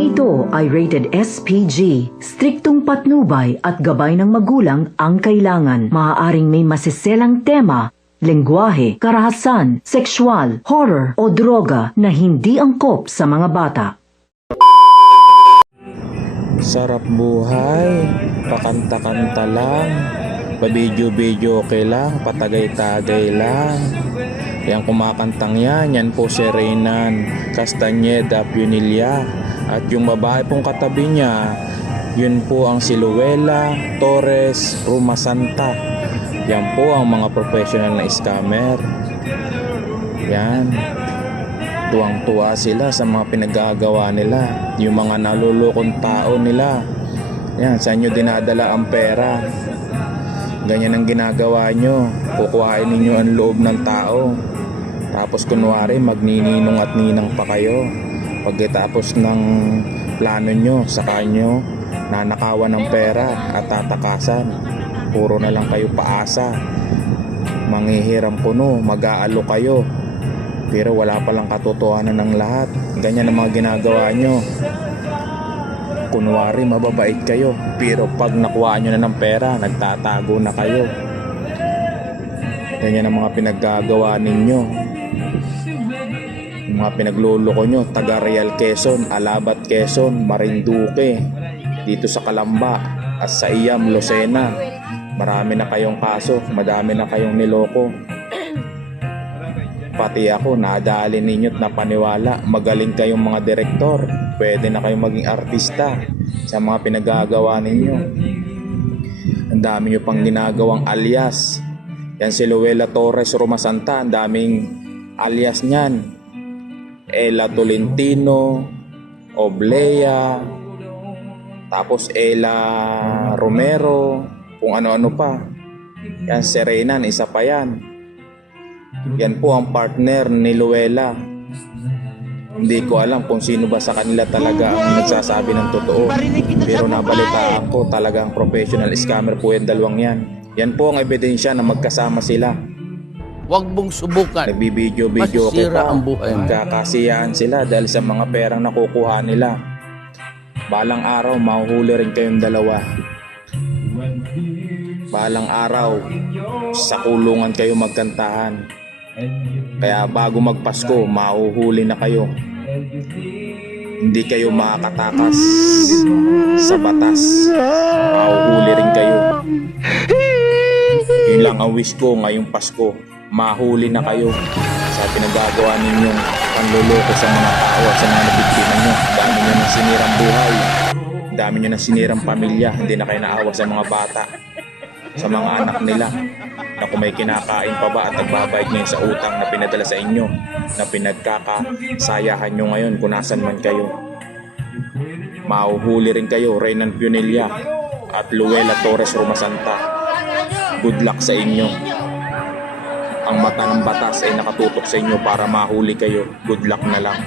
Programang ito ay rated SPG. Striktong patnubay at gabay ng magulang ang kailangan. Maaaring may masiselang tema, lengguwahe, karahasan, sexual, horror o droga na hindi angkop sa mga bata. Sarap buhay, pakanta-kanta lang, pabidyo-bidyo okay lang, patagay-tagay lang. Yang kumakantang yan po si Reynan Castañeda Punilla. At yung babae pong katabi niya, yun po ang si Luella Torres Rumasanta. Yan po ang mga professional na scammer. Yan. Tuwang-tuwa sila sa mga pinagagawa nila. Yung mga nalulukong tao nila. Yan, saan nyo dinadala ang pera? Ganyan ang ginagawa nyo. Kukuhain ninyo ang loob ng tao. Tapos kunwari magnininong at ninang pa kayo. Pagkatapos ng plano nyo, saka nyo nanakawan ng pera at tatakasan. Puro na lang kayo paasa. Manghihiram puno, mag-aalo kayo. Pero wala palang katotohanan ng lahat. Ganyan ang mga ginagawa nyo. Kunwari mababait kayo, pero pag nakuha nyo na ng pera, nagtatago na kayo. Ganyan ang mga pinaggagawa ninyo. Yung mga pinagluloko nyo, taga Real Quezon, Alabat Quezon, Marinduque, dito sa Calamba at sa Iam, Lucena. Marami na kayong kaso, madami na kayong niloko. Pati ako, nadali ninyo't napaniwala. Magaling kayong mga direktor. Pwede na kayong maging artista sa mga pinagagawa ninyo. Ang dami nyo pang ginagawang alias. Yan si Luella Torres Rumasanta. Ang daming alias niyan. Ella Tolentino, Oblea, tapos Ella Romero, kung ano-ano pa. Yan si Reynan, isa pa yan. Yan po ang partner ni Luella. Hindi ko alam kung sino ba sa kanila talaga ang nagsasabi ng totoo. Pero nabalitaan ko talagang professional scammer po yung dalawang yan. Yan po ang ebidensya na magkasama sila. Huwag mong subukan. Nagbibidyo-video ko Masisira pa. ang buhay mo. Kakasiyahan sila dahil sa mga perang nakukuha nila. Balang araw, mahuhuli rin kayong dalawa. Balang araw, sa kulungan kayo magkantahan. Kaya bago magpasko, mahuhuli na kayo. Hindi kayo makakatakas sa batas. Mahuhuli rin kayo. Yun lang ang wish ko ngayong Pasko. Mahuli na kayo sa pinagagawa ninyong panluloko sa mga tao at sa mga nabiktima nyo. Dami nyo ng sinirang buhay. Dami nyo ng sinirang pamilya. Hindi na kayo naawa sa mga bata, sa mga anak nila, na kung may kinakain pa ba at nagbabayad ngayon sa utang na pinadala sa inyo, na pinagkakasayahan nyo ngayon kung nasan man kayo. Mahuhuli rin kayo, Reynan Punilla at Luella Torres Rumasanta. Good luck sa inyo. Ang mata ng batas ay nakatutok sa inyo para mahuli kayo. Good luck na lang.